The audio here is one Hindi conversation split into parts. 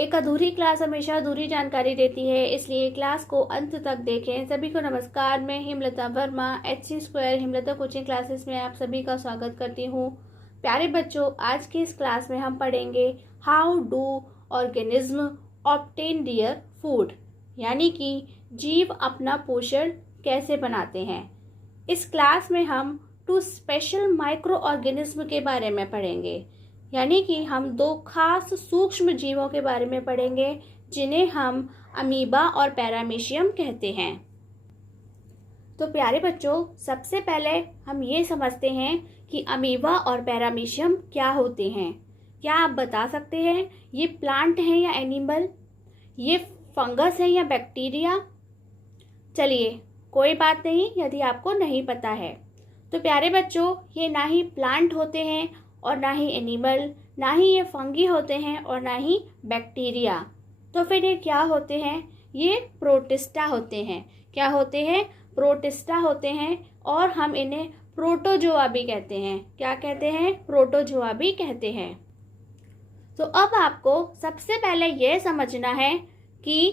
एक अधूरी क्लास हमेशा अधूरी जानकारी देती है, इसलिए क्लास को अंत तक देखें। सभी को नमस्कार, मैं Himlata Verma HC² Himlata coaching classes में आप सभी का स्वागत करती हूँ। प्यारे बच्चों, आज की इस क्लास में हम पढ़ेंगे how do organism obtain their food, यानी कि जीव अपना पोषण कैसे बनाते हैं। इस क्लास में हम 2 स्पेशल माइक्रो ऑर्गेनिज्म के बारे में पढ़ेंगे, यानी कि हम 2 खास सूक्ष्म जीवों के बारे में पढ़ेंगे जिन्हें हम अमीबा और पैरामीशियम कहते हैं। तो प्यारे बच्चों, सबसे पहले हम ये समझते हैं कि अमीबा और पैरामीशियम क्या होते हैं। क्या आप बता सकते हैं ये प्लांट हैं या एनिमल, ये फंगस है या बैक्टीरिया? चलिए, कोई बात नहीं यदि आपको नहीं पता है। तो प्यारे बच्चों, ये ना ही प्लांट होते हैं और ना ही एनिमल, ना ही ये फंगी होते हैं और ना ही बैक्टीरिया। तो फिर ये क्या होते हैं? ये प्रोटिस्टा होते हैं। क्या होते हैं? प्रोटिस्टा होते हैं, और हम इन्हें प्रोटोजोआ भी कहते हैं। क्या कहते हैं? प्रोटोजोआ भी कहते हैं। तो अब आपको सबसे पहले यह समझना है कि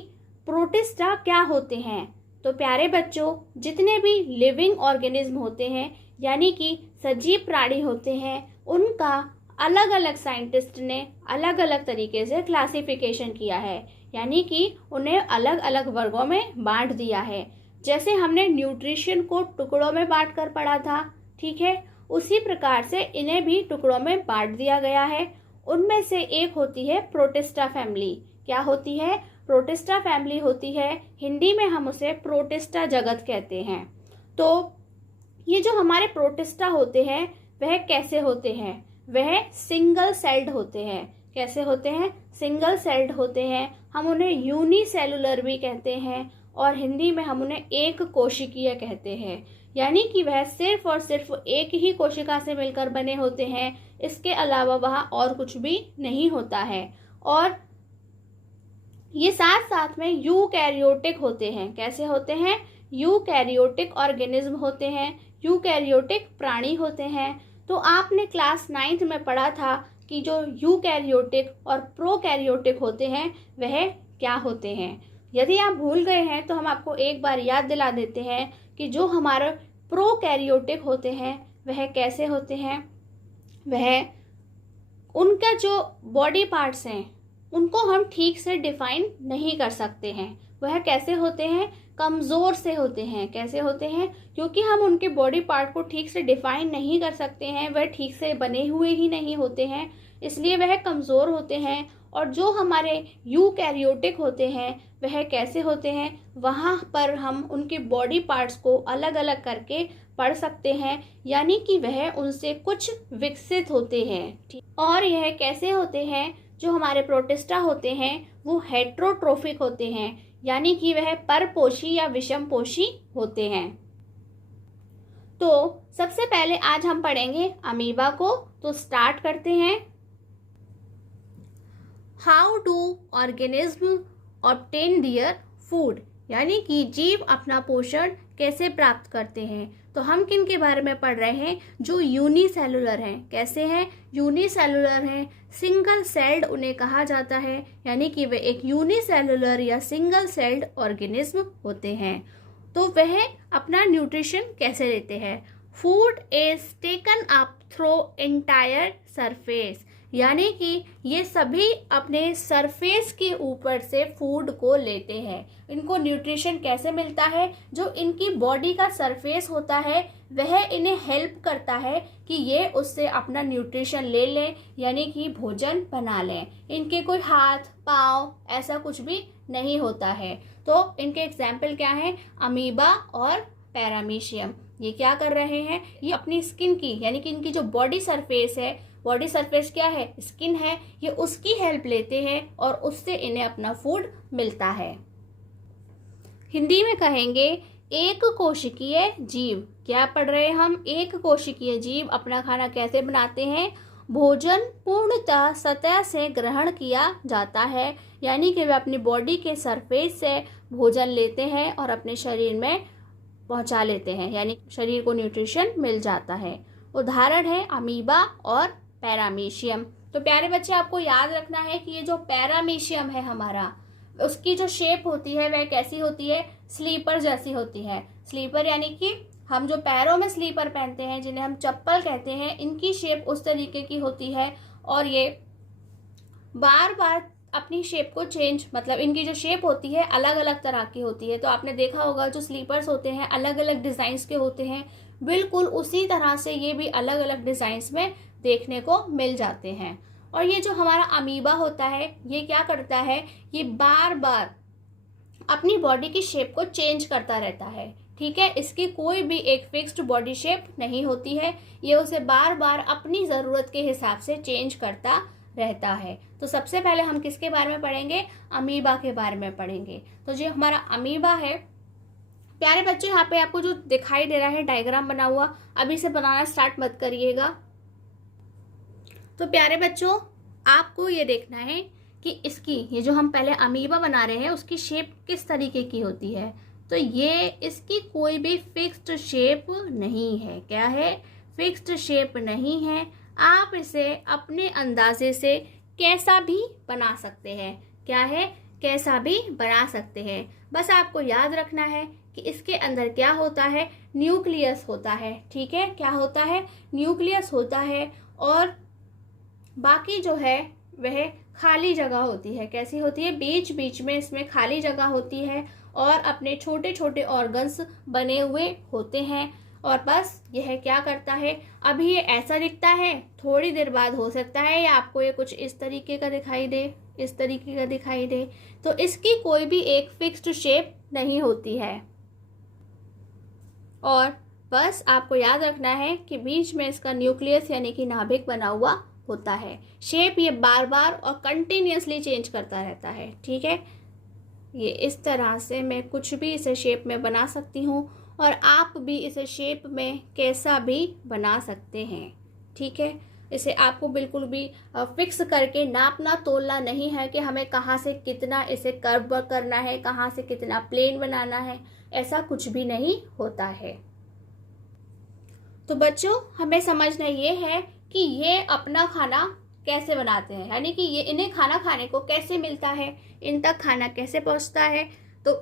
प्रोटिस्टा क्या होते हैं। तो प्यारे बच्चों, जितने भी लिविंग ऑर्गेनिज्म होते हैं, यानी कि सजीव प्राणी होते हैं, उनका अलग अलग साइंटिस्ट ने अलग अलग तरीके से क्लासिफिकेशन किया है, यानी कि उन्हें अलग अलग वर्गों में बांट दिया है। जैसे हमने न्यूट्रिशन को टुकड़ों में बांट कर पढ़ा था, ठीक है, उसी प्रकार से इन्हें भी टुकड़ों में बांट दिया गया है। उनमें से एक होती है प्रोटिस्टा फैमिली। क्या होती है? प्रोटिस्टा फैमिली होती है। हिंदी में हम उसे प्रोटिस्टा जगत कहते हैं। तो ये जो हमारे प्रोटिस्टा होते हैं वह कैसे होते हैं? वह सिंगल सेल्ड होते हैं। कैसे होते हैं? सिंगल सेल्ड होते हैं। हम उन्हें यूनिसेलुलर भी कहते हैं, और हिंदी में हम उन्हें एक कोशिकीय कहते हैं, यानी कि वह सिर्फ और सिर्फ एक ही कोशिका से मिलकर बने होते हैं। इसके अलावा वहाँ और कुछ भी नहीं होता है। और ये साथ साथ में यूकैरियोटिक होते हैं। कैसे होते हैं? यूकैरियोटिक ऑर्गेनिज्म होते हैं, यूकैरियोटिक प्राणी होते हैं। तो आपने क्लास 9th में पढ़ा था कि जो यूकैरियोटिक और प्रोकैरियोटिक होते हैं वह क्या होते हैं। यदि आप भूल गए हैं तो हम आपको एक बार याद दिला देते हैं कि जो हमारे प्रोकैरियोटिक होते हैं वह कैसे होते हैं। वह उनका जो बॉडी पार्ट्स हैं उनको हम ठीक से डिफाइन नहीं कर सकते हैं। वह कैसे होते हैं? कमज़ोर से होते हैं। कैसे होते हैं? क्योंकि हम उनके बॉडी पार्ट को ठीक से डिफाइन नहीं कर सकते हैं, वह ठीक से बने हुए ही नहीं होते हैं, इसलिए वह कमज़ोर होते हैं। और जो हमारे यूकैरियोटिक होते हैं वह कैसे होते हैं? वहाँ पर हम उनके बॉडी पार्ट्स को अलग अलग करके पढ़ सकते हैं, यानी कि वह उनसे कुछ विकसित होते हैं। और यह कैसे होते हैं? जो हमारे प्रोटिस्टा होते हैं वो हेट्रोट्रोफिक होते हैं, यानी कि वह परपोषी या विषमपोषी होते हैं। तो सबसे पहले आज हम पढ़ेंगे अमीबा को। तो स्टार्ट करते हैं। How do organism obtain their food, यानी कि जीव अपना पोषण कैसे प्राप्त करते हैं। तो हम किन के बारे में पढ़ रहे हैं? जो यूनिसेलुलर हैं। कैसे हैं? यूनिसेलुलर हैं। सिंगल सेल्ड उन्हें कहा जाता है, यानी कि वे एक यूनिसेलुलर या सिंगल सेल्ड ऑर्गेनिज्म होते हैं। तो वह अपना न्यूट्रिशन कैसे लेते हैं? Food is taken up through entire surface, यानी कि ये सभी अपने सरफेस के ऊपर से फूड को लेते हैं। इनको न्यूट्रिशन कैसे मिलता है? जो इनकी बॉडी का सरफेस होता है वह इन्हें हेल्प करता है कि ये उससे अपना न्यूट्रिशन ले लें, यानी कि भोजन बना लें। इनके कोई हाथ पाँव ऐसा कुछ भी नहीं होता है। तो इनके एग्जाम्पल क्या हैं? अमीबा और पैरामीशियम। ये क्या कर रहे हैं? ये अपनी स्किन की, यानी कि इनकी जो बॉडी सरफेस है, बॉडी सरफेस क्या है? स्किन है, ये उसकी हेल्प लेते हैं और उससे इन्हें अपना फूड मिलता है। हिंदी में कहेंगे एक कोशिकीय जीव। क्या पढ़ रहे हैं हम? एक कोशिकीय जीव अपना खाना कैसे बनाते हैं? भोजन पूर्णतः सतह से ग्रहण किया जाता है, यानी कि वे अपनी बॉडी के सरफेस से भोजन लेते हैं और अपने शरीर में पहुंचा लेते हैं, यानी शरीर को न्यूट्रिशन मिल जाता है। उदाहरण है अमीबा और पैरामीशियम। तो तो प्यारे बच्चे आपको याद रखना है कि ये जो पैरामीशियम है हमारा, उसकी जो शेप होती है वह कैसी होती है, स्लीपर जैसी होती है। स्लीपर यानी कि हम जो पैरों में स्लीपर पहनते हैं, जिन्हें हम चप्पल कहते हैं, इनकी शेप उस तरीके की होती है और ये बार बार अपनी शेप को चेंज, मतलब इनकी जो शेप होती है अलग अलग तरह की होती है। तो आपने देखा होगा जो स्लीपर्स होते हैं अलग अलग डिज़ाइंस के होते हैं, बिल्कुल उसी तरह से ये भी अलग अलग डिज़ाइंस में देखने को मिल जाते हैं। और ये जो हमारा अमीबा होता है ये क्या करता है, ये बार बार अपनी बॉडी की शेप को चेंज करता रहता है। ठीक है, इसकी कोई भी एक फिक्स्ड बॉडी शेप नहीं होती है, ये उसे बार बार अपनी ज़रूरत के हिसाब से चेंज करता रहता है। तो सबसे पहले हम किसके बारे में पढ़ेंगे, अमीबा के बारे में पढ़ेंगे। तो जो हमारा अमीबा है प्यारे बच्चे, यहाँ पे आपको जो दिखाई दे रहा है डायग्राम बना हुआ, अभी से बनाना स्टार्ट मत करिएगा। तो प्यारे बच्चों आपको ये देखना है कि इसकी, ये जो हम पहले अमीबा बना रहे हैं उसकी शेप किस तरीके की होती है। तो ये इसकी कोई भी फिक्स्ड शेप नहीं है। क्या है, फिक्स्ड शेप नहीं है। आप इसे अपने अंदाजे से कैसा भी बना सकते हैं। क्या है, कैसा भी बना सकते हैं। बस आपको याद रखना है कि इसके अंदर क्या होता है, न्यूक्लियस होता है। ठीक है, क्या होता है, न्यूक्लियस होता है और बाकी जो है वह खाली जगह होती है। कैसी होती है, बीच बीच में इसमें खाली जगह होती है और अपने छोटे छोटे ऑर्गन्स बने हुए होते हैं। और बस यह क्या करता है, अभी ये ऐसा दिखता है, थोड़ी देर बाद हो सकता है या आपको ये कुछ इस तरीके का दिखाई दे, इस तरीके का दिखाई दे। तो इसकी कोई भी एक फिक्स्ड शेप नहीं होती है। और बस आपको याद रखना है कि बीच में इसका न्यूक्लियस यानी कि नाभिक बना हुआ होता है। शेप ये बार बार और कंटिन्यूसली चेंज करता रहता है। ठीक है, ये इस तरह से मैं कुछ भी इसे शेप में बना सकती हूँ और आप भी इसे शेप में कैसा भी बना सकते हैं। ठीक है, इसे आपको बिल्कुल भी फिक्स करके नापना तोलना नहीं है कि हमें कहाँ से कितना इसे कर्व करना है, कहाँ से कितना प्लेन बनाना है, ऐसा कुछ भी नहीं होता है। तो बच्चों हमें समझना ये है कि ये अपना खाना कैसे बनाते हैं, यानी कि ये इन्हें खाना खाने को कैसे मिलता है, इन तक खाना कैसे पहुंचता है। तो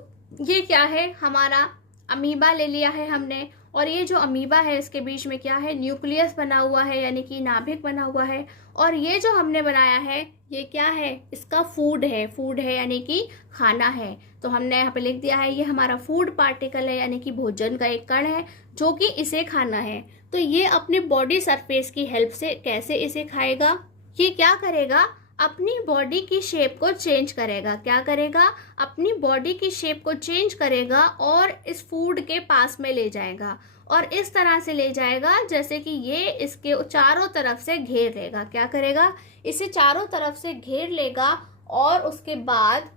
ये क्या है, हमारा अमीबा ले लिया है हमने और ये जो अमीबा है इसके बीच में क्या है, न्यूक्लियस बना हुआ है यानी कि नाभिक बना हुआ है। और ये जो हमने बनाया है ये क्या है, इसका फूड है। फूड है यानी कि खाना है। तो हमने यहाँ पे लिख दिया है ये हमारा फूड पार्टिकल है यानी कि भोजन का एक कण है जो कि इसे खाना है। तो ये अपने बॉडी सरफेस की हेल्प से कैसे इसे खाएगा, ये क्या करेगा, अपनी बॉडी की शेप को चेंज करेगा। क्या करेगा, अपनी बॉडी की शेप को चेंज करेगा और इस फूड के पास में ले जाएगा और इस तरह से ले जाएगा जैसे कि ये इसके चारों तरफ से घेर लेगा। क्या करेगा, इसे चारों तरफ से घेर लेगा और उसके बाद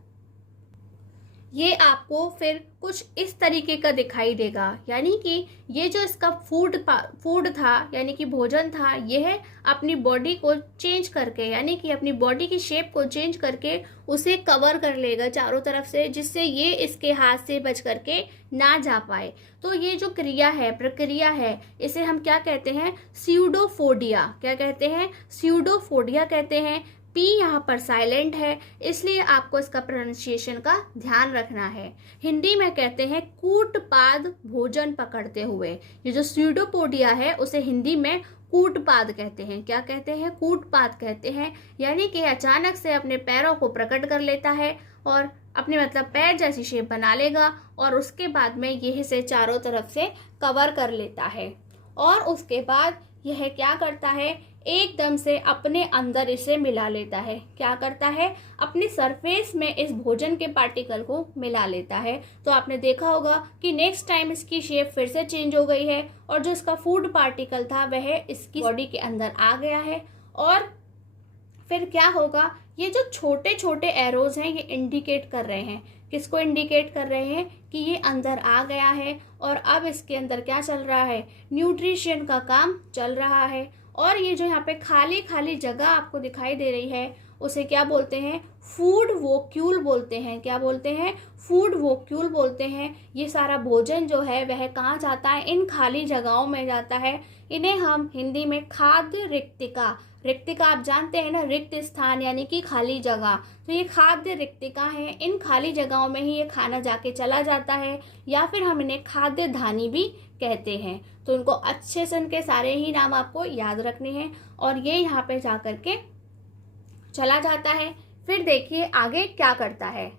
ये आपको फिर कुछ इस तरीके का दिखाई देगा। यानी कि ये जो इसका फूड था यानी कि भोजन था, यह अपनी बॉडी को चेंज करके यानी कि अपनी बॉडी की शेप को चेंज करके उसे कवर कर लेगा चारों तरफ से, जिससे ये इसके हाथ से बच करके ना जा पाए। तो ये जो क्रिया है, प्रक्रिया है, इसे हम क्या कहते हैं, स्यूडोफोडिया। क्या कहते हैं, स्यूडोफोडिया कहते हैं। पी यहाँ पर साइलेंट है इसलिए आपको इसका प्रोनाउंसिएशन का ध्यान रखना है। हिंदी में कहते हैं कूटपाद भोजन पकड़ते हुए। ये जो स्यूडोपोडिया है उसे हिंदी में कूटपाद कहते हैं। क्या कहते हैं, कूटपाद कहते हैं। यानी कि अचानक से अपने पैरों को प्रकट कर लेता है और अपने मतलब पैर जैसी शेप बना लेगा और उसके बाद में यह से चारों तरफ से कवर कर लेता है और उसके बाद यह क्या करता है, एकदम से अपने अंदर इसे मिला लेता है। क्या करता है, अपने सरफेस में इस भोजन के पार्टिकल को मिला लेता है। तो आपने देखा होगा कि नेक्स्ट टाइम इसकी शेप फिर से चेंज हो गई है और जो इसका फूड पार्टिकल था वह इसकी बॉडी के अंदर आ गया है। और फिर क्या होगा, ये जो छोटे छोटे एरोज हैं ये इंडिकेट कर रहे हैं, किसको इंडिकेट कर रहे हैं कि ये अंदर आ गया है और अब इसके अंदर क्या चल रहा है, न्यूट्रिशन का काम चल रहा है। और ये जो यहाँ पे खाली खाली जगह आपको दिखाई दे रही है उसे क्या बोलते हैं, फूड वोक्यूल बोलते हैं। क्या बोलते हैं, फूड वोक्यूल बोलते हैं। ये सारा भोजन जो है वह कहाँ जाता है, इन खाली जगहों में जाता है। इन्हें हम हिंदी में खाद्य रिक्तिका, रिक्तिका आप जानते हैं ना, रिक्त स्थान यानी कि खाली जगह। तो ये खाद्य रिक्तिका है, इन खाली जगहों में ही ये खाना जाके चला जाता है, या फिर हम इन्हें खाद्य धानी भी कहते हैं। तो इनको अच्छे से इनके सारे ही नाम आपको याद रखने हैं, और ये यहाँ पे जा करके चला जाता है। फिर देखिए आगे क्या करता है।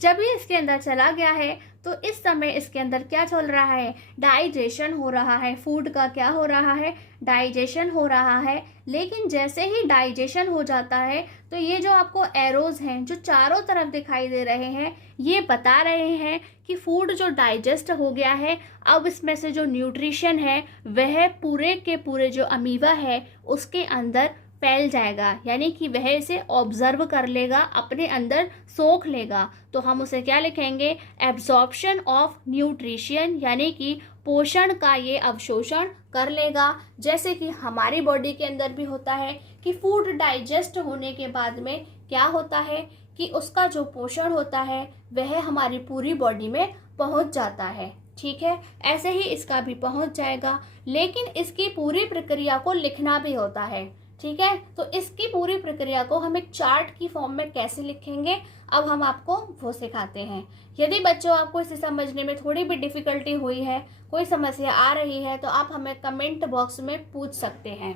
जब ये इसके अंदर चला गया है तो इस समय इसके अंदर क्या चल रहा है, डाइजेशन हो रहा है। फूड का क्या हो रहा है, डाइजेशन हो रहा है। लेकिन जैसे ही डाइजेशन हो जाता है तो ये जो आपको एरोज हैं जो चारों तरफ दिखाई दे रहे हैं, ये बता रहे हैं कि फूड जो डाइजेस्ट हो गया है, अब इसमें से जो न्यूट्रिशन है वह पूरे के पूरे जो अमीबा है उसके अंदर फैल जाएगा, यानी कि वह इसे ऑब्जर्व कर लेगा, अपने अंदर सोख लेगा। तो हम उसे क्या लिखेंगे, एब्जॉर्प्शन ऑफ न्यूट्रिशन, यानी कि पोषण का ये अवशोषण कर लेगा। जैसे कि हमारी बॉडी के अंदर भी होता है कि फूड डाइजेस्ट होने के बाद में क्या होता है कि उसका जो पोषण होता है वह हमारी पूरी बॉडी में पहुंच जाता है। ठीक है, ऐसे ही इसका भी पहुंच जाएगा, लेकिन इसकी पूरी प्रक्रिया को लिखना भी होता है। ठीक है, तो इसकी पूरी प्रक्रिया को हम एक चार्ट की फॉर्म में कैसे लिखेंगे, अब हम आपको वो सिखाते हैं। यदि बच्चों आपको इसे समझने में थोड़ी भी डिफिकल्टी हुई है, कोई समस्या आ रही है, तो आप हमें कमेंट बॉक्स में पूछ सकते हैं।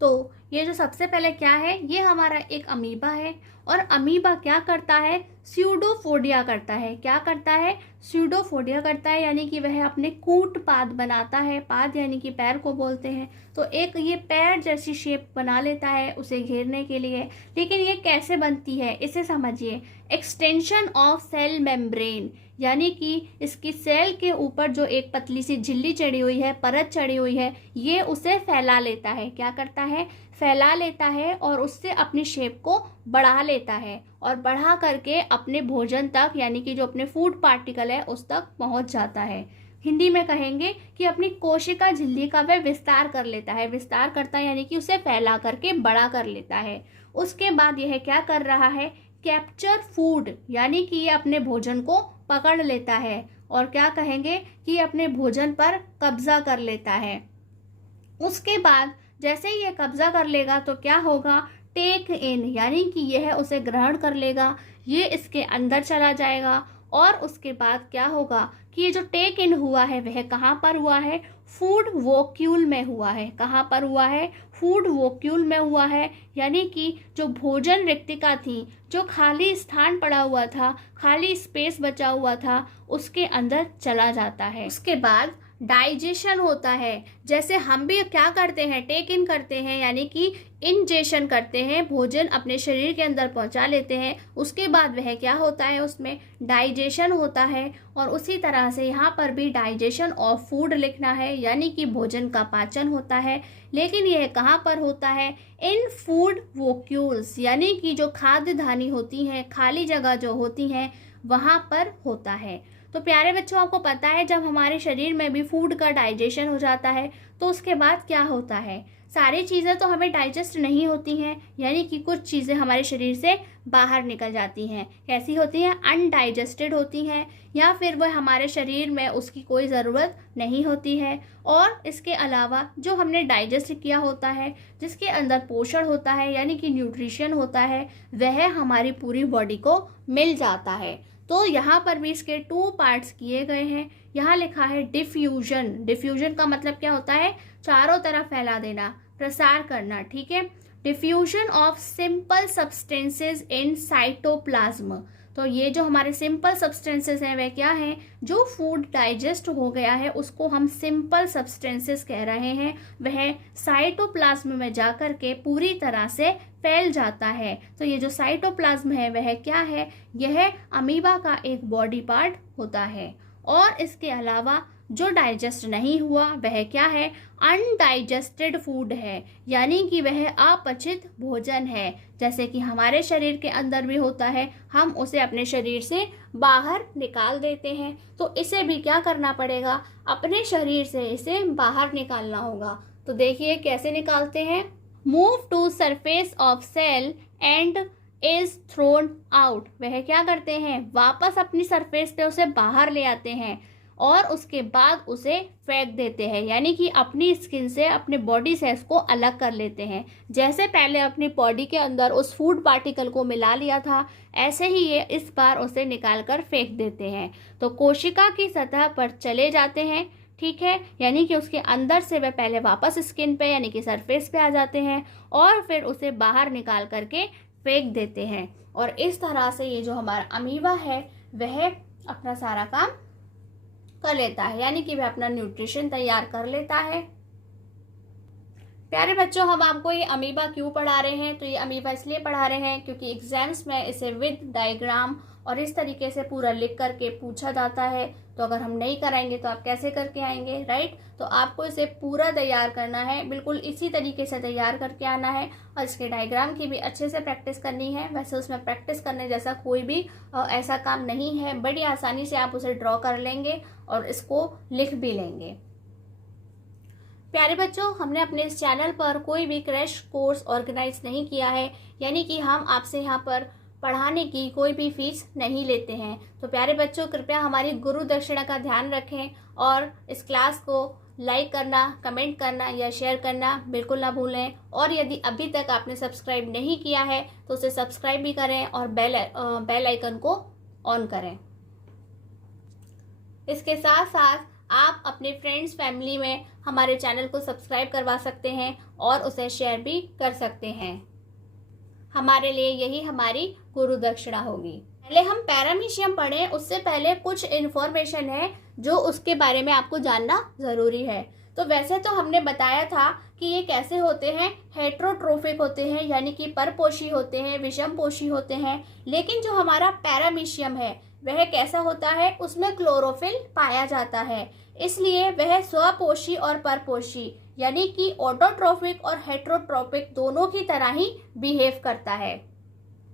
तो ये जो सबसे पहले क्या है, ये हमारा एक अमीबा है, और अमीबा क्या करता है, स्यूडोफोडिया करता है। क्या करता है, स्यूडोफोडिया करता है, यानी कि वह अपने कूट पाद बनाता है। पाद यानी कि पैर को बोलते हैं। तो एक ये पैर जैसी शेप बना लेता है उसे घेरने के लिए। लेकिन ये कैसे बनती है इसे समझिए, एक्सटेंशन ऑफ सेल मेम्ब्रेन, यानी कि इसकी सेल के ऊपर जो एक पतली सी झिल्ली चढ़ी हुई है, परत चढ़ी हुई है, ये उसे फैला लेता है। क्या करता है, फैला लेता है, और उससे अपनी शेप को बढ़ा लेता है, और बढ़ा करके अपने भोजन तक, यानी कि जो अपने फूड पार्टिकल है उस तक पहुंच जाता है। हिंदी में कहेंगे कि अपनी कोशिका झिल्ली का वह विस्तार कर लेता है। विस्तार करता है यानी कि उसे फैला करके बड़ा कर लेता है। उसके बाद यह क्या कर रहा है, कैप्चर फूड, यानी कि ये अपने भोजन को पकड़ लेता है, और क्या कहेंगे कि अपने भोजन पर कब्जा कर लेता है। उसके बाद जैसे ही ये कब्जा कर लेगा तो क्या होगा, टेक इन, यानी कि यह उसे ग्रहण कर लेगा, ये इसके अंदर चला जाएगा। और उसके बाद क्या होगा कि ये जो टेक इन हुआ है वह कहाँ पर हुआ है, फूड वोक्यूल में हुआ है। कहाँ पर हुआ है, फूड वोक्यूल में हुआ है, यानी कि जो भोजन रिक्तिका थी, जो खाली स्थान पड़ा हुआ था, खाली स्पेस बचा हुआ था, उसके अंदर चला जाता है। उसके बाद डाइजेशन होता है। जैसे हम भी क्या करते हैं, टेक इन करते हैं, यानी कि इंजेशन करते हैं, भोजन अपने शरीर के अंदर पहुंचा लेते हैं। उसके बाद वह क्या होता है, उसमें डाइजेशन होता है। और उसी तरह से यहाँ पर भी डाइजेशन ऑफ फूड लिखना है, यानी कि भोजन का पाचन होता है। लेकिन यह कहाँ पर होता है, इन फूड वोक्यूल्स, यानी कि जो खाद्य धानी होती हैं, खाली जगह जो होती हैं, वहाँ पर होता है। तो प्यारे बच्चों, आपको पता है जब हमारे शरीर में भी फूड का डाइजेशन हो जाता है तो उसके बाद क्या होता है, सारी चीज़ें तो हमें डाइजेस्ट नहीं होती हैं, यानी कि कुछ चीज़ें हमारे शरीर से बाहर निकल जाती हैं। कैसी होती हैं, अनडाइजेस्टेड होती हैं, या फिर वह हमारे शरीर में उसकी कोई ज़रूरत नहीं होती है। और इसके अलावा जो हमने डाइजेस्ट किया होता है, जिसके अंदर पोषण होता है यानी कि न्यूट्रिशन होता है, वह हमारी पूरी बॉडी को मिल जाता है। तो यहाँ पर भी इसके 2 पार्ट्स किए गए हैं। यहाँ लिखा है डिफ्यूजन। डिफ्यूजन का मतलब क्या होता है, चारों तरफ फैला देना, प्रसार करना। ठीक है, diffusion of simple substances in cytoplasm. तो ये जो हमारे सिंपल सब्सटेंसेस हैं वह क्या हैं, जो फूड डाइजेस्ट हो गया है उसको हम सिंपल सब्सटेंसेस कह रहे हैं। वह साइटोप्लाज्म में जाकर के पूरी तरह से फैल जाता है। तो ये जो साइटोप्लाज्म है वह क्या है, यह अमीबा का एक बॉडी पार्ट होता है। और इसके अलावा जो डाइजेस्ट नहीं हुआ वह क्या है, अनडाइजेस्टेड फूड है, यानी कि वह अपचित भोजन है। जैसे कि हमारे शरीर के अंदर भी होता है, हम उसे अपने शरीर से बाहर निकाल देते हैं। तो इसे भी क्या करना पड़ेगा, अपने शरीर से इसे बाहर निकालना होगा। तो देखिए कैसे निकालते हैं, move to surface of cell and is thrown out. वह क्या करते हैं, वापस अपनी सरफेस पे उसे बाहर ले आते हैं। और उसके बाद उसे फेंक देते हैं, यानी कि अपनी स्किन से अपने बॉडी सेल्स को अलग कर लेते हैं। जैसे पहले अपनी बॉडी के अंदर उस फूड पार्टिकल को मिला लिया था, ऐसे ही ये इस बार उसे निकाल कर फेंक देते हैं। तो कोशिका की सतह पर चले जाते हैं, ठीक है, यानी कि उसके अंदर से वह पहले वापस स्किन पे यानी कि सरफेस पे आ जाते हैं और फिर उसे बाहर निकाल करके फेंक देते हैं। और इस तरह से ये जो हमारा अमीबा है वह अपना सारा काम कर लेता है, यानी कि वह अपना न्यूट्रिशन तैयार कर लेता है। प्यारे बच्चों, हम आपको ये अमीबा क्यों पढ़ा रहे हैं? तो ये अमीबा इसलिए पढ़ा रहे हैं क्योंकि एग्जाम्स में इसे विद डायग्राम और इस तरीके से पूरा लिख करके पूछा जाता है। तो अगर हम नहीं कराएंगे तो आप कैसे करके आएंगे, राइट? तो आपको इसे पूरा तैयार करना है, बिल्कुल इसी तरीके से तैयार करके आना है और इसके डायग्राम की भी अच्छे से प्रैक्टिस करनी है। वैसे उसमें प्रैक्टिस करने जैसा कोई भी ऐसा काम नहीं है, बड़ी आसानी से आप उसे ड्रॉ कर लेंगे और इसको लिख भी लेंगे। प्यारे बच्चों, हमने अपने इस चैनल पर कोई भी क्रैश कोर्स ऑर्गेनाइज नहीं किया है, यानी कि हम आपसे यहाँ पर पढ़ाने की कोई भी फीस नहीं लेते हैं। तो प्यारे बच्चों, कृपया हमारी गुरु दक्षिणा का ध्यान रखें और इस क्लास को लाइक करना, कमेंट करना या शेयर करना बिल्कुल ना भूलें। और यदि अभी तक आपने सब्सक्राइब नहीं किया है तो उसे सब्सक्राइब भी करें और बेल आइकन को ऑन करें। इसके साथ साथ आप अपने फ्रेंड्स फैमिली में हमारे चैनल को सब्सक्राइब करवा सकते हैं और उसे शेयर भी कर सकते हैं। हमारे लिए यही हमारी गुरु दक्षिणा होगी। पहले हम पैरामीशियम पढ़ें उससे पहले कुछ इन्फॉर्मेशन है जो उसके बारे में आपको जानना ज़रूरी है। तो वैसे तो हमने बताया था कि ये कैसे होते हैं, हेट्रोट्रोफिक होते हैं यानी कि परपोषी होते हैं, विषमपोषी होते हैं। लेकिन जो हमारा पैरामीशियम है वह कैसा होता है, उसमें क्लोरोफिल पाया जाता है, इसलिए वह स्वपोषी और परपोषी यानी कि ऑटोट्रोफिक और हेट्रोट्रोपिक दोनों की तरह ही बिहेव करता है।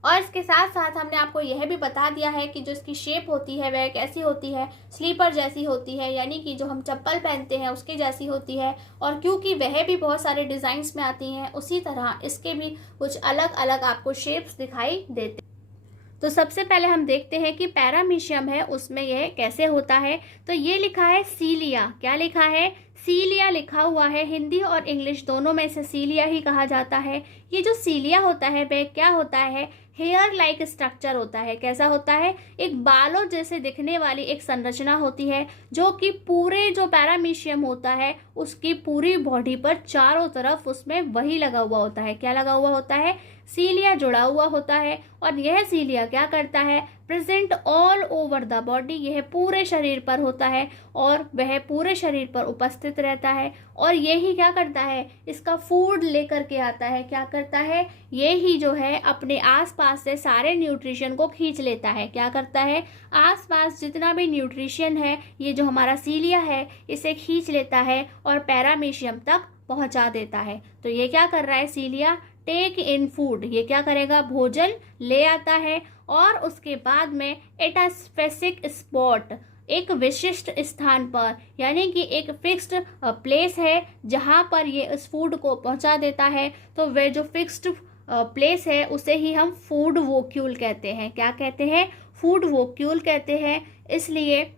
और इसके साथ साथ हमने आपको यह भी बता दिया है कि जो इसकी शेप होती है वह कैसी होती है, स्लीपर जैसी होती है, यानी कि जो हम चप्पल पहनते हैं उसके जैसी होती है। और क्योंकि वह भी बहुत सारे डिज़ाइंस में आती हैं, उसी तरह इसके भी कुछ अलग अलग आपको शेप्स दिखाई देते हैं। तो सबसे पहले हम देखते हैं कि पैरामीशियम है उसमें यह कैसे होता है। तो ये लिखा है सीलिया, क्या लिखा है? सीलिया लिखा हुआ है। हिंदी और इंग्लिश दोनों में इसे सीलिया ही कहा जाता है। ये जो सीलिया होता है वह क्या होता है? हेयर लाइक स्ट्रक्चर होता है। कैसा होता है? एक बालों जैसे दिखने वाली एक संरचना होती है जो कि पूरे जो पैरामीशियम होता है उसकी पूरी बॉडी पर चारों तरफ उसमें वही लगा हुआ होता है। क्या लगा हुआ होता है? सीलिया जुड़ा हुआ होता है। और यह सीलिया क्या करता है? Present all over the body, यह पूरे शरीर पर होता है और वह पूरे शरीर पर उपस्थित रहता है। और यही क्या करता है? इसका फूड लेकर के आता है। क्या करता है? यही जो है अपने आसपास से सारे न्यूट्रिशन को खींच लेता है। क्या करता है? आसपास जितना भी न्यूट्रिशन है ये जो हमारा सीलिया है इसे खींच लेता है और पैरामीशियम तक पहुंचा देता है। तो ये क्या कर रहा है सीलिया? टेक इन फूड, ये क्या करेगा? भोजन ले आता है और उसके बाद में एट अ स्पेसिफिक स्पॉट, एक विशिष्ट स्थान पर, यानी कि एक फिक्स्ड प्लेस है जहाँ पर ये इस फूड को पहुँचा देता है। तो वह जो फिक्स्ड प्लेस है उसे ही हम फूड वोक्यूल कहते हैं। क्या कहते हैं? फूड वोक्यूल कहते हैं। इसलिए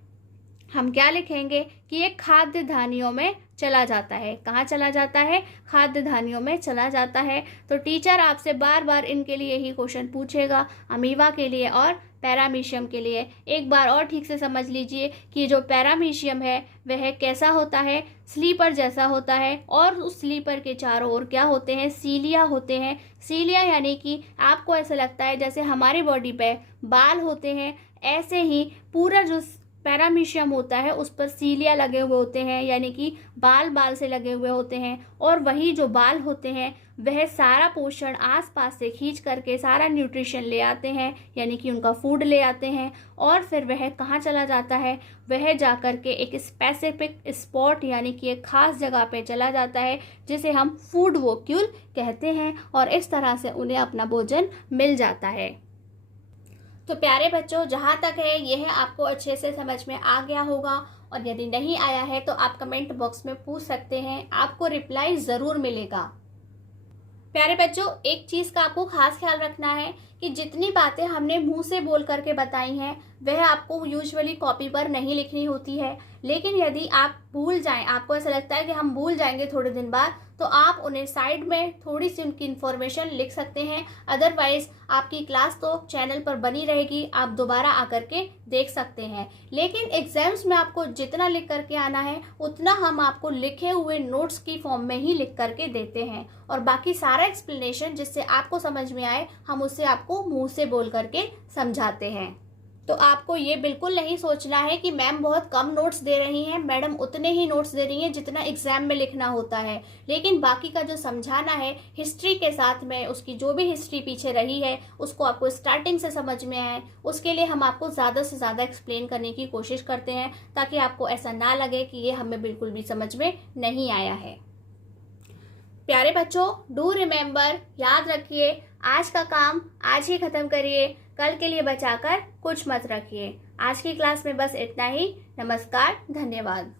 हम क्या लिखेंगे कि ये खाद्य धानियों में चला जाता है। कहाँ चला जाता है? खाद्य धानियों में चला जाता है। तो टीचर आपसे बार बार इनके लिए ही क्वेश्चन पूछेगा, अमीबा के लिए और पैरामीशियम के लिए। एक बार और ठीक से समझ लीजिए कि जो पैरामीशियम है वह कैसा होता है? स्लीपर जैसा होता है और उस स्लीपर के चारों ओर क्या होते हैं? सीलिया होते हैं। सीलिया यानी कि आपको ऐसा लगता है जैसे हमारी बॉडी पे बाल होते हैं, ऐसे ही पूरा जो पैरामीशियम होता है उस पर सीलिया लगे हुए होते हैं, यानी कि बाल बाल से लगे हुए होते हैं। और वही जो बाल होते हैं वह सारा पोषण आसपास से खींच करके सारा न्यूट्रिशन ले आते हैं, यानी कि उनका फूड ले आते हैं। और फिर वह कहाँ चला जाता है? वह जाकर के एक स्पेसिफिक स्पॉट यानी कि एक खास जगह पे चला जाता है जिसे हम फूड वोक्यूल कहते हैं। और इस तरह से उन्हें अपना भोजन मिल जाता है। तो प्यारे बच्चों, जहाँ तक है यह आपको अच्छे से समझ में आ गया होगा। और यदि नहीं आया है तो आप कमेंट बॉक्स में पूछ सकते हैं, आपको रिप्लाई ज़रूर मिलेगा। प्यारे बच्चों, एक चीज़ का आपको खास ख्याल रखना है कि जितनी बातें हमने मुंह से बोल करके बताई हैं वह आपको यूजुअली कॉपी पर नहीं लिखनी होती है, लेकिन यदि आप भूल जाएं, आपको ऐसा लगता है कि हम भूल जाएंगे थोड़े दिन बाद, तो आप उन्हें साइड में थोड़ी सी उनकी इन्फॉर्मेशन लिख सकते हैं। अदरवाइज आपकी क्लास तो चैनल पर बनी रहेगी, आप दोबारा आकर के देख सकते हैं। लेकिन एग्जाम्स में आपको जितना लिख करके आना है उतना हम आपको लिखे हुए नोट्स की फॉर्म में ही लिख करके देते हैं, और बाकी सारा एक्सप्लेनेशन जिससे आपको समझ में आए हम उससे आपको मुंह से बोल करके समझाते हैं। तो आपको ये बिल्कुल नहीं सोचना है कि मैम बहुत कम नोट्स दे रही हैं, मैडम उतने ही नोट्स दे रही हैं जितना एग्जाम में लिखना होता है। लेकिन बाकी का जो समझाना है हिस्ट्री के साथ में, उसकी जो भी हिस्ट्री पीछे रही है उसको आपको स्टार्टिंग से समझ में आए, उसके लिए हम आपको ज़्यादा से ज़्यादा एक्सप्लेन करने की कोशिश करते हैं, ताकि आपको ऐसा ना लगे कि ये हमें बिल्कुल भी समझ में नहीं आया है। प्यारे बच्चों, डू रिमेम्बर, याद रखिए, आज का काम आज ही खत्म करिए, कल के लिए बचाकर कुछ मत रखिए। आज की क्लास में बस इतना ही। नमस्कार, धन्यवाद।